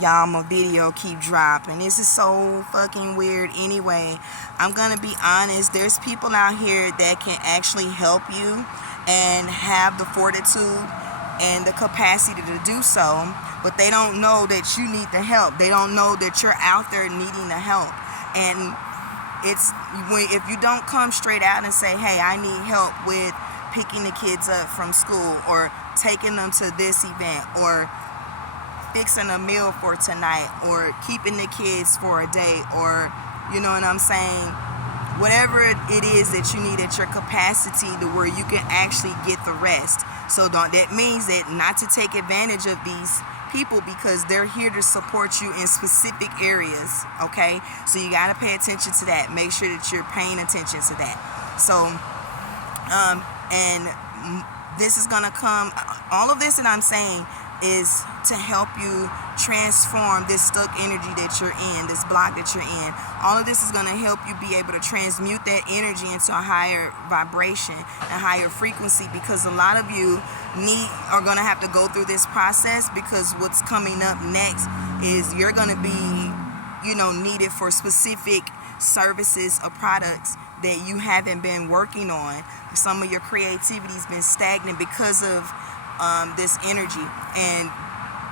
y'all, my video keep dropping. This is so fucking weird. Anyway, I'm gonna be honest, there's people out here that can actually help you and have the fortitude and the capacity to do so, but they don't know that you need the help. They don't know that you're out there needing the help. And it's when, if you don't come straight out and say, hey, I need help with picking the kids up from school, or taking them to this event, or fixing a meal for tonight, or keeping the kids for a day, or you know what I'm saying, whatever it is that you need at your capacity to where you can actually get the rest. So that means that not to take advantage of these people, because they're here to support you in specific areas. Okay, so you got to pay attention to that. Make sure that you're paying attention to that. So and this is gonna come, all of this that I'm saying is to help you transform this stuck energy that you're in, this block that you're in. All of this is going to help you be able to transmute that energy into a higher vibration, a higher frequency, because a lot of you are going to have to go through this process, because what's coming up next is you're going to be, needed for specific services or products that you haven't been working on. Some of your creativity's been stagnant because of this energy. And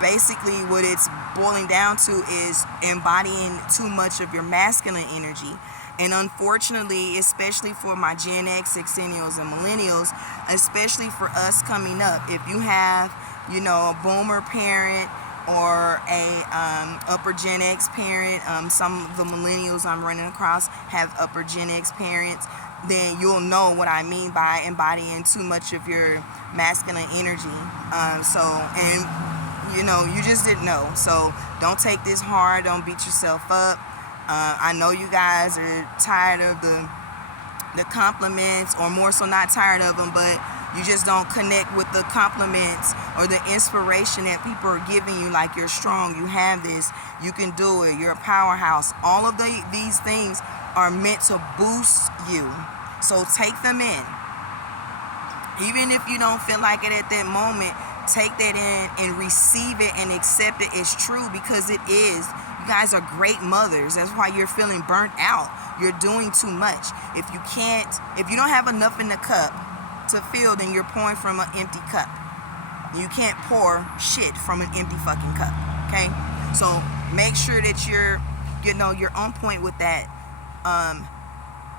basically what it's boiling down to is embodying too much of your masculine energy. And unfortunately, especially for my Gen X, Xennials, and Millennials, especially for us coming up, if you have, a boomer parent or a upper Gen X parent, some of the Millennials I'm running across have upper Gen X parents, then you'll know what I mean by embodying too much of your masculine energy. You just didn't know. So don't take this hard. Don't beat yourself up. I know you guys are tired of the compliments, or more so not tired of them, but you just don't connect with the compliments or the inspiration that people are giving you, like you're strong, you have this, you can do it, you're a powerhouse. All of these things are meant to boost you. So take them in. Even if you don't feel like it at that moment, take that in and receive it and accept it as true, because it is. You guys are great mothers. That's why you're feeling burnt out. You're doing too much. If you don't have enough in the cup to fill, then you're pouring from an empty cup. You can't pour shit from an empty fucking cup. Okay? So make sure that you're on point with that.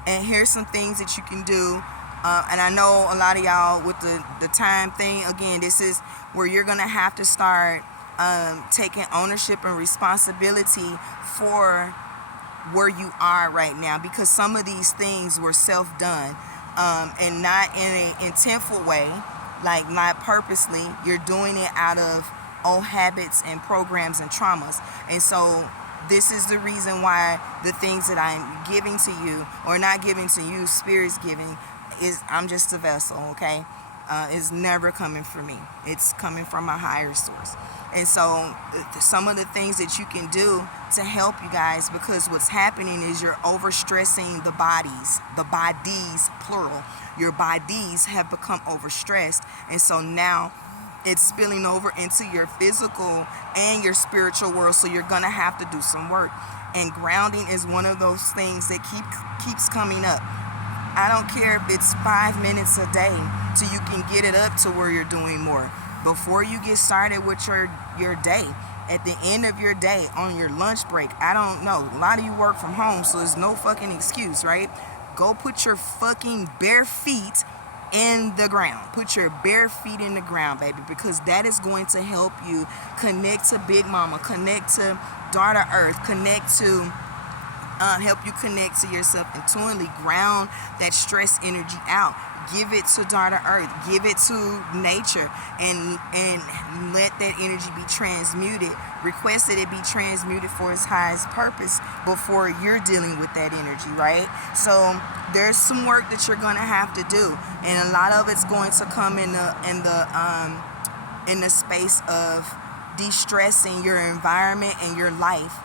And here's some things that you can do. And I know a lot of y'all with the time thing, again, this is where you're going to have to start taking ownership and responsibility for where you are right now, because some of these things were self-done, and not in an intentful way, like not purposely. You're doing it out of old habits and programs and traumas. And so this is the reason why the things that I'm giving to you, or not giving to you, Spirit's giving, is I'm just a vessel, okay? It's never coming from me. It's coming from a higher source. And so some of the things that you can do to help you guys, because what's happening is you're overstressing the bodies, plural. Your bodies have become overstressed. And so now it's spilling over into your physical and your spiritual world. So you're going to have to do some work. And grounding is one of those things that keeps coming up. I don't care if it's 5 minutes a day till you can get it up to where you're doing more. Before you get started with your day, at the end of your day, on your lunch break, I don't know. A lot of you work from home, so there's no fucking excuse, right? Go put your fucking bare feet in the ground. Put your bare feet in the ground, baby, because that is going to help you connect to Big Mama, connect to Daughter Earth, connect to help you connect to yourself intuitively. Ground that stress energy out. Give it to Daughter Earth. Give it to nature, and let that energy be transmuted. Request that it be transmuted for its highest purpose before you're dealing with that energy, right? So there's some work that you're gonna have to do, and a lot of it's going to come in the space of de-stressing your environment and your life.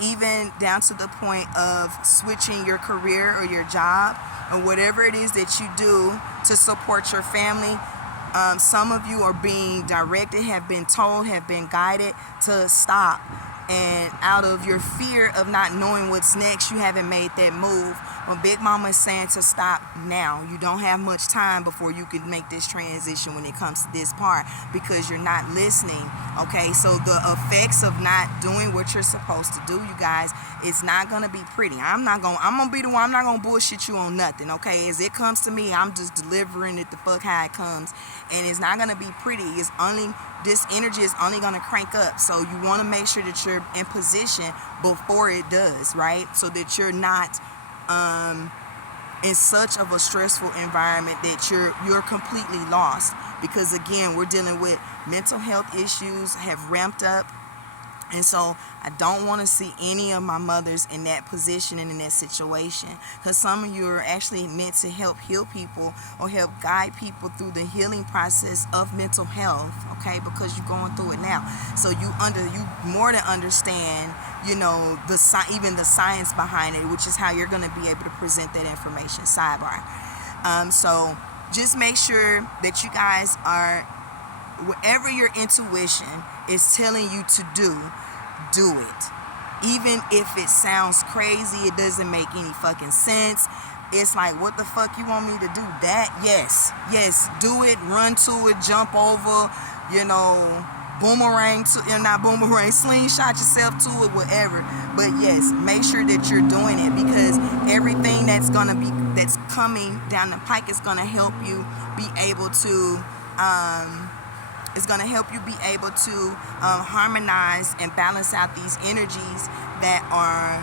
Even down to the point of switching your career or your job, or whatever it is that you do to support your family. Some of you are being directed, have been told, have been guided to stop. And out of your fear of not knowing what's next, you haven't made that move. Well, Big Mama is saying to stop now. You don't have much time before you can make this transition when it comes to this part, because you're not listening. Okay, so the effects of not doing what you're supposed to do, you guys, it's not gonna be pretty. I'm gonna be the one. I'm not gonna bullshit you on nothing. Okay, as it comes to me, I'm just delivering it the fuck how it comes, and it's not gonna be pretty. This energy is only gonna crank up. So you want to make sure that you're in position before it does, right? So that you're not in such of a stressful environment that you're completely lost. Because again, we're dealing with mental health issues have ramped up, and so I don't want to see any of my mothers in that position and in that situation, because some of you are actually meant to help heal people or help guide people through the healing process of mental health, okay, because you're going through it now. So you more than understand, you know, even the science behind it, which is how you're going to be able to present that information. Sidebar. So just make sure that you guys are, whatever your intuition is telling you to do it. Even if it sounds crazy, it doesn't make any fucking sense. It's like, what the fuck you want me to do? That? Yes, do it, run to it, jump over, you know, slingshot yourself to it, whatever. But yes, make sure that you're doing it, because everything that's coming down the pike is gonna help you be able to harmonize and balance out these energies that are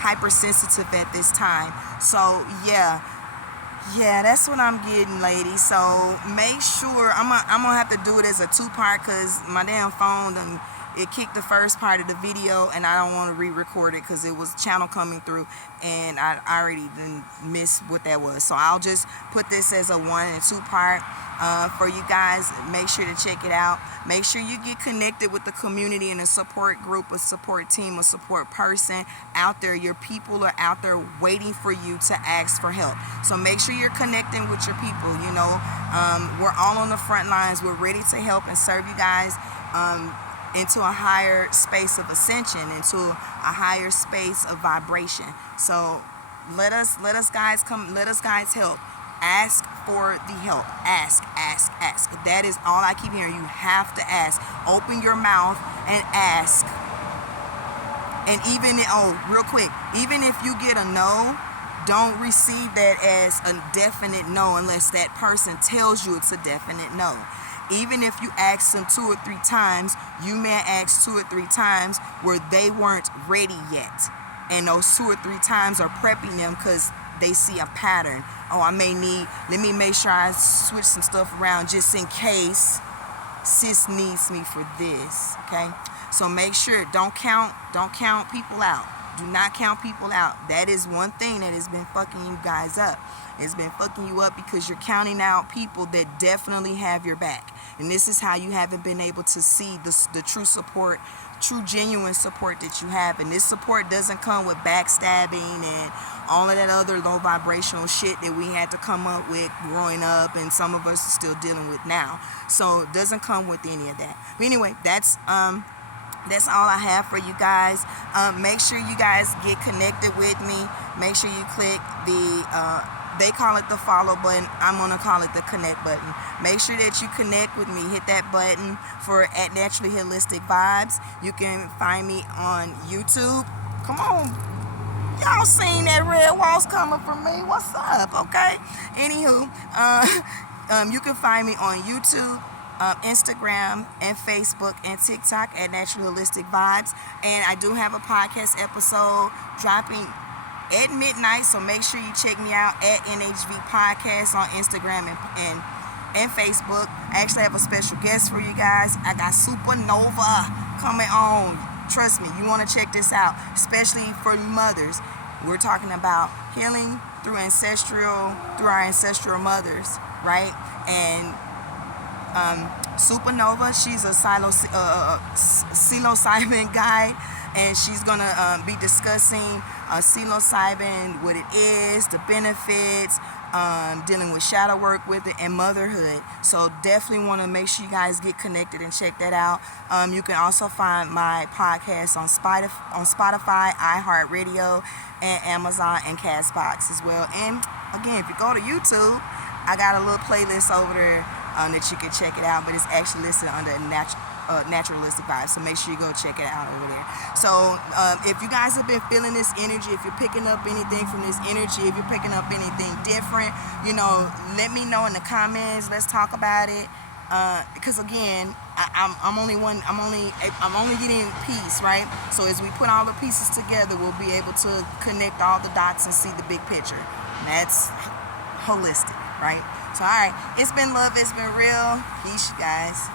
hypersensitive at this time. So yeah, that's what I'm getting, ladies. So make sure I'm gonna have to do it as a 2-part, because my damn phone it kicked the first part of the video, and I don't want to re-record it because it was channel coming through, and I already didn't miss what that was. So I'll just put this as a 1 and 2 part for you guys. Make sure to check it out. Make sure you get connected with the community and a support group, a support team, a support person out there. Your people are out there waiting for you to ask for help. So make sure you're connecting with your people. You know, we're all on the front lines. We're ready to help and serve you guys into a higher space of ascension, into a higher space of vibration. So let us guys help. Ask for the help. Ask. That is all I keep hearing. You have to ask. Open your mouth and ask. And real quick, even if you get a no, don't receive that as a definite no unless that person tells you it's a definite no. Even if you ask them 2 or 3 times, you may ask 2 or 3 times where they weren't ready yet. And those 2 or 3 times are prepping them because they see a pattern. Oh, let me make sure I switch some stuff around just in case sis needs me for this, okay? So make sure, don't count people out. Do not count people out. That is one thing that has been fucking you guys up. It's been fucking you up because you're counting out people that definitely have your back. And this is how you haven't been able to see the true support, true genuine support that you have. And this support doesn't come with backstabbing and all of that other low vibrational shit that we had to come up with growing up, and some of us are still dealing with now. So it doesn't come with any of that. But anyway, that's all I have for you guys. Make sure you guys get connected with me. Make sure you click they call it the follow button. I'm going to call it the connect button. Make sure that you connect with me. Hit that button for at Naturally Holistic Vibes. You can find me on YouTube. Come on. Y'all seen that red walls coming from me. What's up? Okay. Anywho, you can find me on YouTube, Instagram, and Facebook, and TikTok at Naturally Holistic Vibes. And I do have a podcast episode dropping at midnight, so make sure you check me out at NHV Podcast on Instagram and Facebook. I actually have a special guest for you guys. I got Supernova coming on. Trust me, you want to check this out, especially for mothers. We're talking about healing through our ancestral mothers, right? And Supernova, she's a psilocybin guide, and she's gonna be discussing psilocybin, what it is, the benefits, dealing with shadow work with it, and motherhood. So definitely want to make sure you guys get connected and check that out. You can also find my podcast on Spotify, iHeartRadio, and Amazon and Castbox as well. And again, if you go to YouTube, I got a little playlist over there that you can check it out, but it's actually listed under naturalistic vibes, so make sure you go check it out over there. So if you guys have been feeling this energy, if you're picking up anything from this energy, if you're picking up anything different, you know, let me know in the comments. Let's talk about it, because again, I'm only getting peace, right? So as we put all the pieces together, we'll be able to connect all the dots and see the big picture. And that's holistic, right? So all right, it's been love, it's been real. Peace, you guys.